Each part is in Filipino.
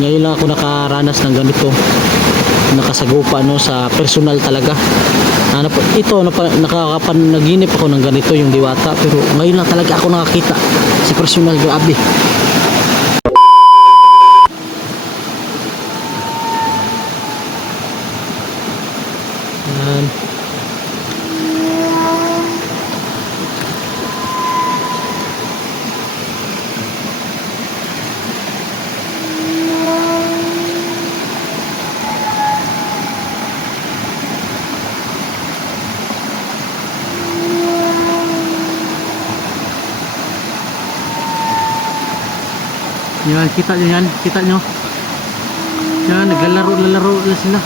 Ngayon lang ako nakaranas ng ganito, nakasagupa no, sa personal talaga. Ito nakakapanaginip ako ng ganito yung diwata, pero ngayon lang talaga ako nakakita sa personal. Grabe. Yan. Yan, kita nyo yan, kita nyo. Yan, naglalaro na sila.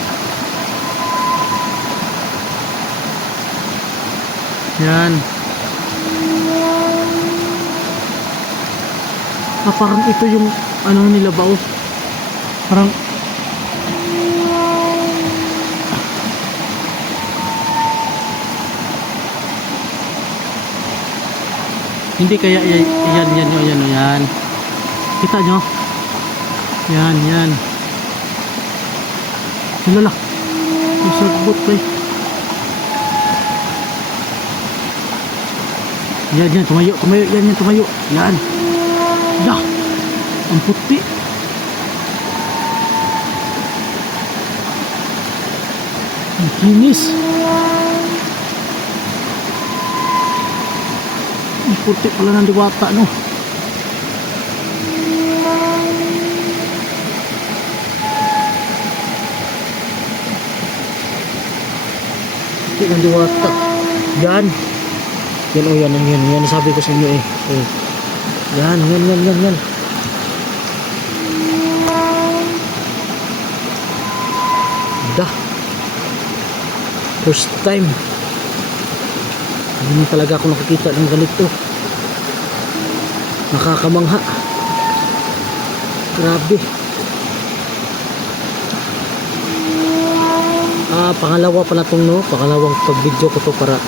Yan. Parang ito yung ano nila ba, oh. Parang hindi kaya yan. Kita nyo? Yan. Lala. Yung sagbot pa eh. Yan, tumayo. Yan. Dah. Ang puti. Ang kinis. Ang puti pala ng diwata, no? Puti ng diwata. Yan. Yan sabi ko sa inyo eh. Yan. Dah. First time. Hindi talaga ako nakikita ng ganito. Nakakamangha. Grabe. Pangalawa pa na itong, no? Pangalawang pag-video ko to para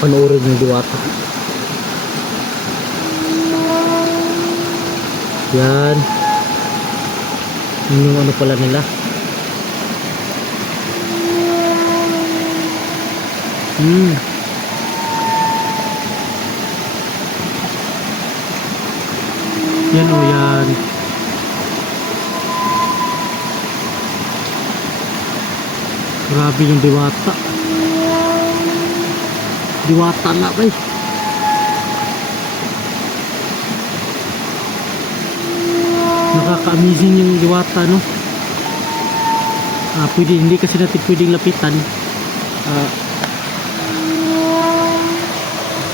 panoorin yung diwata. Yan. Yun yung ano pala nila. Yan o yan. Grabe yung diwata. Diwata na ba eh. Nakaka-amazing yung diwata, no? Pwede, hindi kasi natin pwedeng lapitan.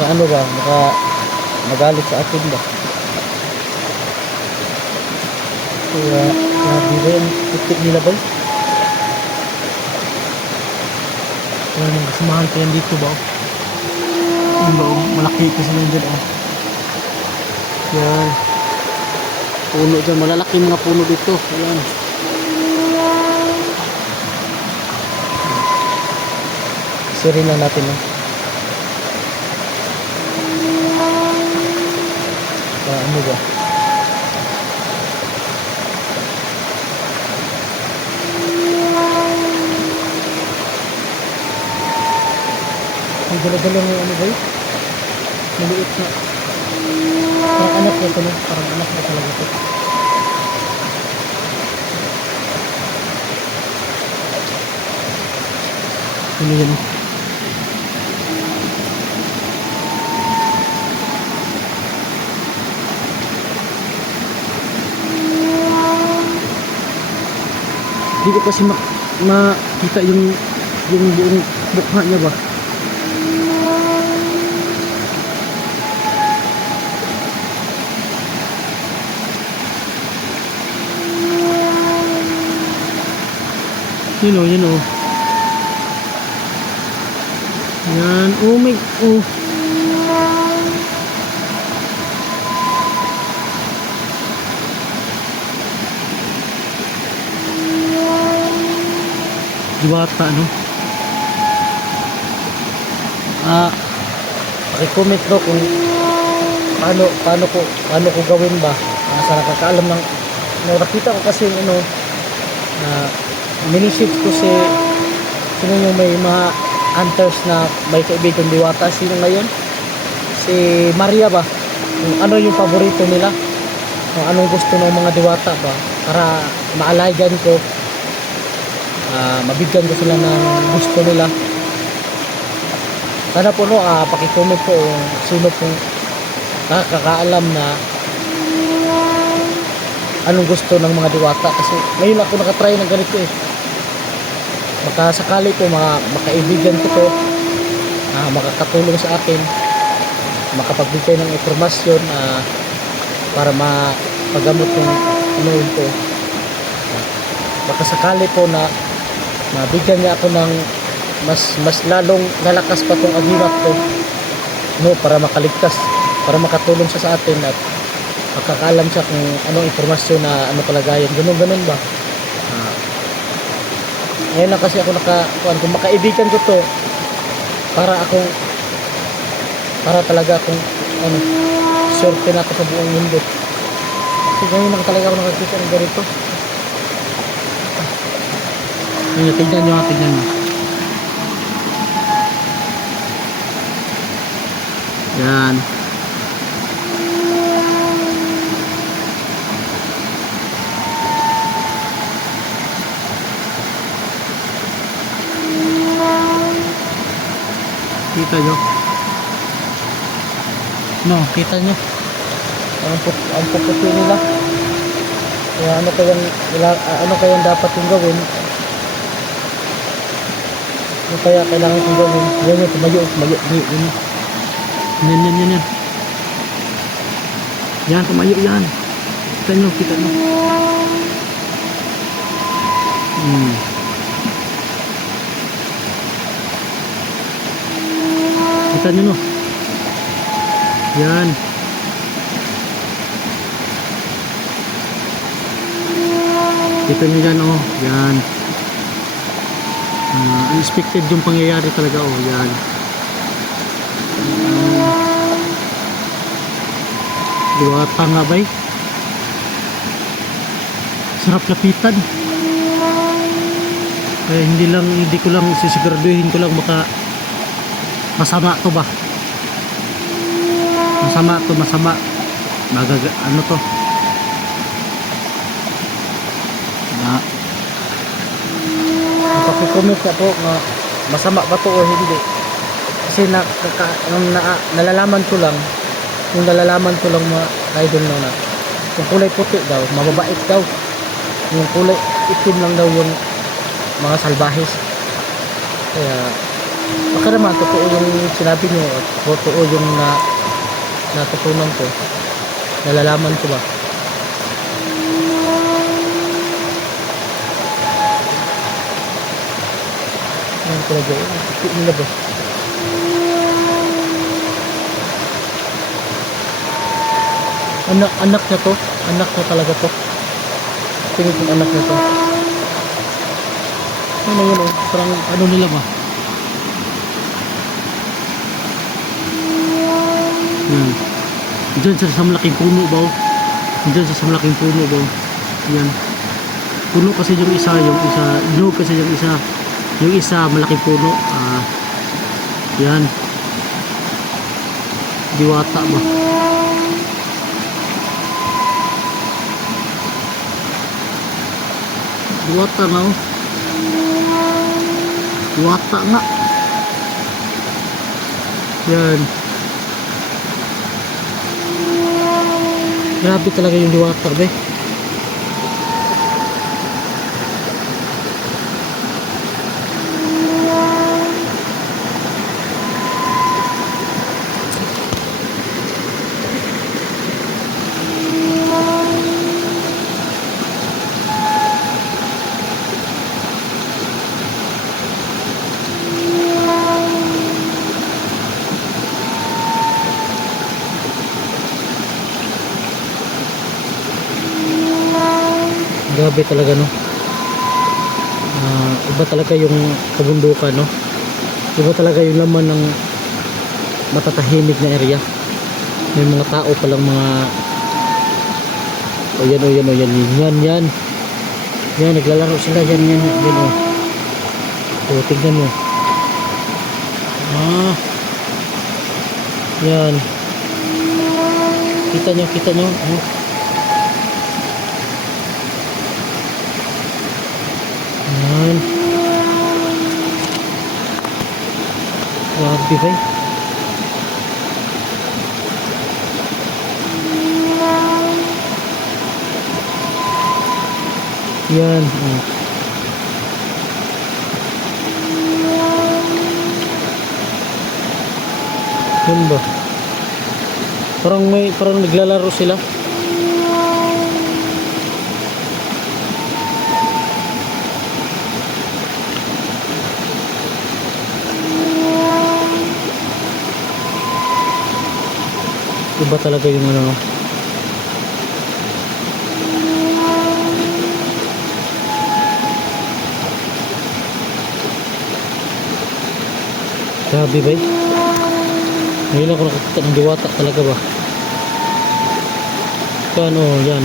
Ano ba? Magalit sa atin ba? Kaya grabe ba yung putik nila ba? Kaya nang kasamahan ko yan dito ba? Malaki kasi nandiyan oh. Yan. Puno dyan, malalaki mga puno dito. Ayan. Sirin lang natin oh. Ano ba? May dala-dala ng ano ba yun? Maliit na. Parang anak na ito, no? Parang anak na talaga ito. Ano yun? Hindi ko kasi makita yung buong mukha niya ba. Yun o. Yan. Oh my. Oh. Diwata, no? Paki-comment daw kung paano ko gawin ba sa nakakaalam ng No, nakita ko kasi ano, minisip ko sino yung may mga hunters na may kaibigan diwata. Sino ngayon? Si Maria ba? Kung ano yung paborito nila, kung anong gusto ng mga diwata ba, para maalagan ko, mabigyan ko sila ng gusto nila. Sana po no, pakicomment po kung sino pong nakakaalam na anong gusto ng mga diwata, kasi ngayon ako nakatry ng ganito eh. Baka sakali po makaibigan ko to, makakatulong sa akin, makapagbigay ng informasyon para mapagamot yung ano ko. Baka sakali po na mabigyan niya ako ng mas lalong lalakas pa tong agimat ko, no, para makaligtas, para makatulong siya sa atin at makakaalam siya kung anong informasyon na ano kalagayan, ganun ba. Ngayon lang kasi ako kung makaibigan ko to, para talaga akong swerte na ako sa buong mundo. Kasi ngayon lang talaga ako nakakita ng ganito. Tignan nyo. Yan. Kita nyo? No, kita nyo? Ang puputi nila. Kaya ano kayang dapat yung gawin? Ano kaya kailangan kong gawin? Yan, tumayo. Yan. Yan, tumayo yan. Kita nyo. Kita nyo no. Yan. Kita nyo yan oh. Yan. Unexpected yung pangyayari talaga oh. Yan. Diwata nga ba eh. Sarap lapitan. Kaya hindi ko lang sisiguraduhin ko lang baka masama to ba. Masama. Ano to. Pakikomment na po na masama ba to o hindi. Kasi nalalaman ko lang mga idol na yung kulay puti daw mababait daw, yung kulay itim lang daw yung mga salbahis. Kaya baka naman totoo yung sinabi nyo at totoo yung natutunan ko, nalalaman ko ba. Ayan ko na dyan, puti nila ba. Anak niya to. Anak niya talaga to. Tingin kong anak niya to. Ano yun oh. Parang ano nila ba. Yan. Diyan sa malaking puno ba oh. Diyan sa malaking puno ba oh. Yan. Puno kasi yung isa. Nyug kasi yung isa. Yung isa malaking puno. Yan. Diwata ba. Diwata nga oh. Diwata nga. Yan. Grabe talaga yung diwata ba. Grabe talaga no. Iba talaga yung kabundukan no. Iba talaga yung laman ng matatahimik na area. May mga tao palang mga O yan o yan o yan. Yan yan. Yan naglalaro sila. Yan yan. Yan o. O tignan mo. Ah. Yan. Kita nyo. Kita nyo. Oh. Yan. Grabe ba? Yan. Oh. Yan ba? Parang naglalaro sila. Iba talaga yung ano. Grabe ba? Ngayon ako nakakita ng diwata talaga ba? Kano yan.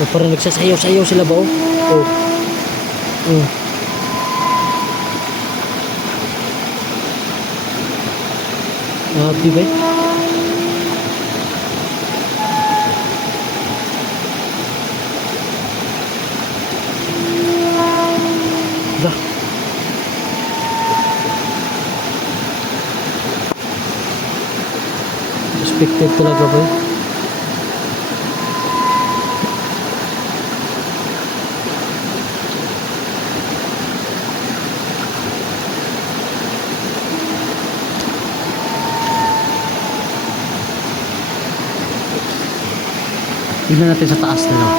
O parang nagsasayaw-sayaw sila ba oh? Oh. Oh. Grabe ba? Dah. Expected talaga ba? Tignan natin sa taas na lang.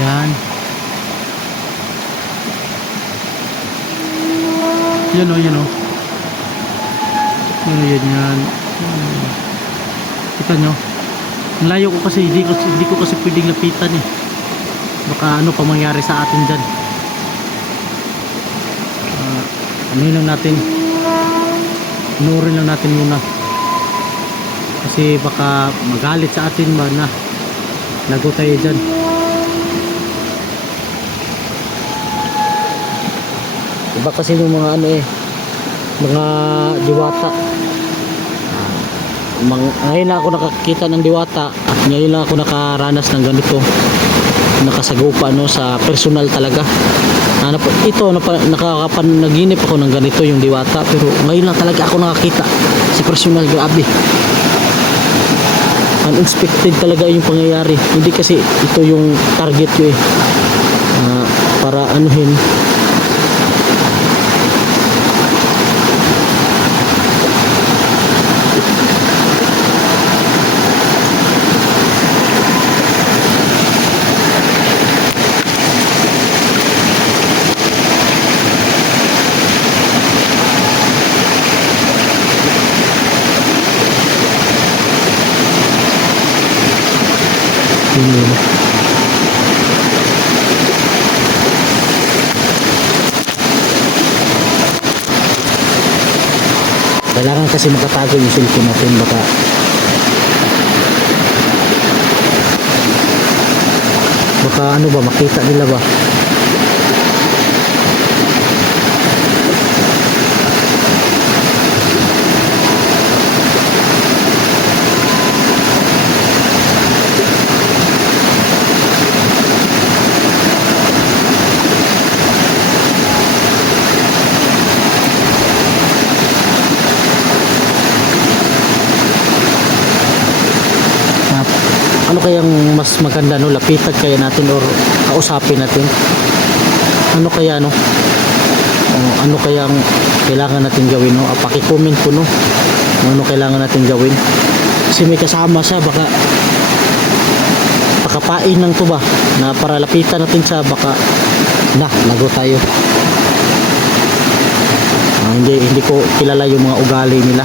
Yan. Yan o, yan o. Yan o, yan yan. Kita nyo. Ang layo ko kasi, hindi ko kasi pwedeng lapitan eh. Baka ano pa mangyari sa atin dyan. Ano lang natin. Inuurin lang natin muna. Kasi baka magalit sa atin ba na lago tayo dyan. Iba kasi yung mga ano eh, mga diwata. Ngayon lang ako nakakita ng diwata at ngayon lang ako nakaranas ng ganito, nakasagupa no, sa personal talaga. Nakakapanaginip ako ng ganito yung diwata, pero ngayon lang talaga ako nakakita sa personal. Grabe, unexpected talaga yung pangyayari. Hindi kasi ito yung target ko eh, para anuhin. Kailangan kasi makatago yung cellphone natin, baka ano ba, makita nila ba. Ano kayang mas maganda no, lapitan kaya natin or kausapin natin? Ano kaya no? Ano kayang kailangan natin gawin no? Paki-comment po no. Ano kailangan natin gawin? Kasi may kasama siya, baka pakapain lang to ba na para lapitan natin siya, baka lago tayo. Hindi ko kilala yung mga ugali nila.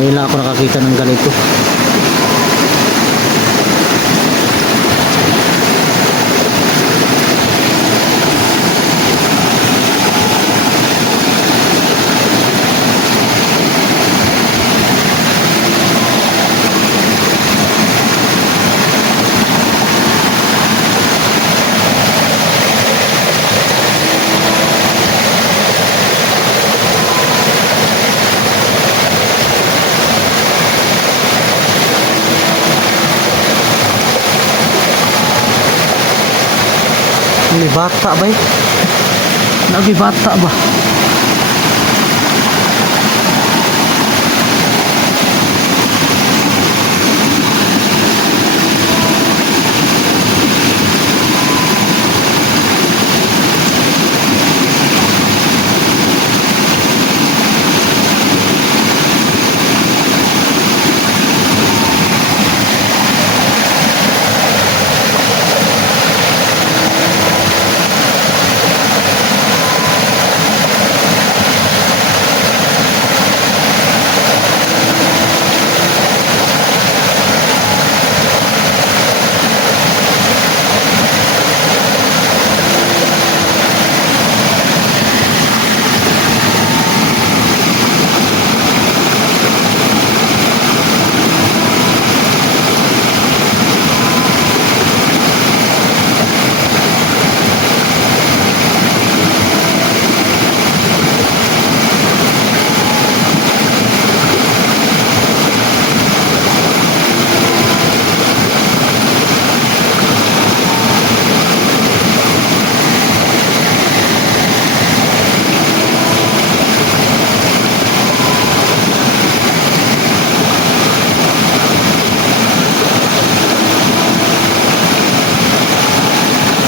Ngayon lang ako nakakita ng ganito. May bata ba eh? May bata ba?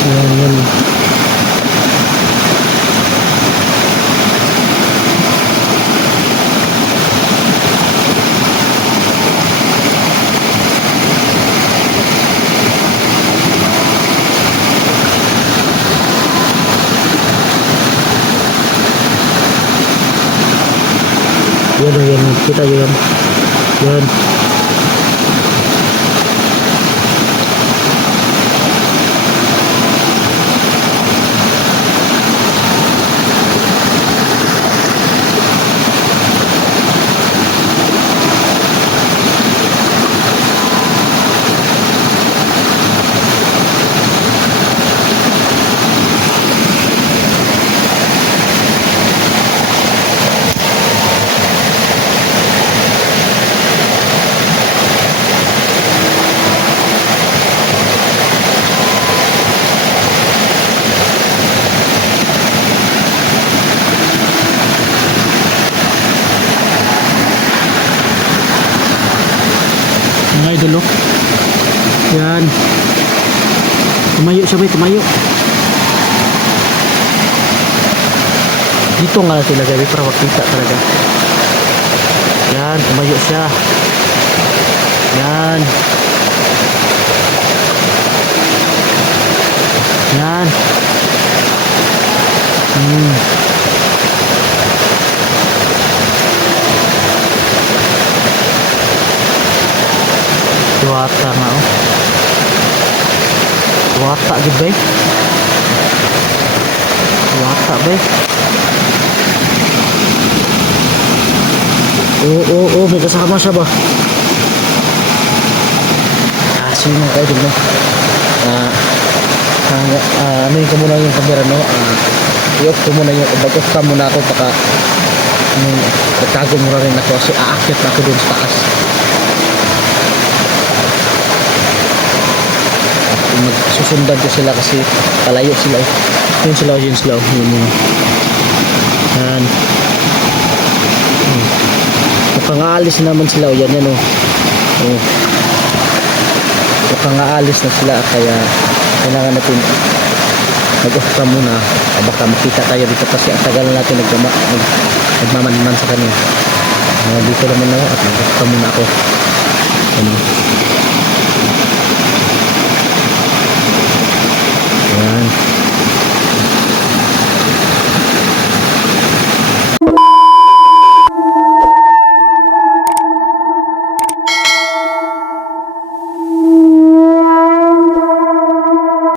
Yan. Yan. Kita yan. Yan. Mga idol oh. Yan. Tumayo siya ba? Tumayo. Dito nga natin lagay para makita talaga. Yan. Tumayo siya. Yan. Yan. Wata nga oh. Wata gid bay. Wata bay. Oo, may kasama siya ba? Sino kayo din no? Ano yung muna yung camera no? I-off ko muna yung bag-off ka muna ako baka nagtago muna rin ako kasi aakyat na ako dun sa taas. Magsusundan ko sila kasi palayo sila eh. Yun sila. Yun muna. Yan. Mukhang aalis naman sila. O yan o. Mukhang aalis na sila kaya kailangan natin mag-off ka muna. Baka makita tayo dito kasi ang tagal natin nagmamanman sa kanya. Dito naman ako at mag-off ka muna ako. Ano.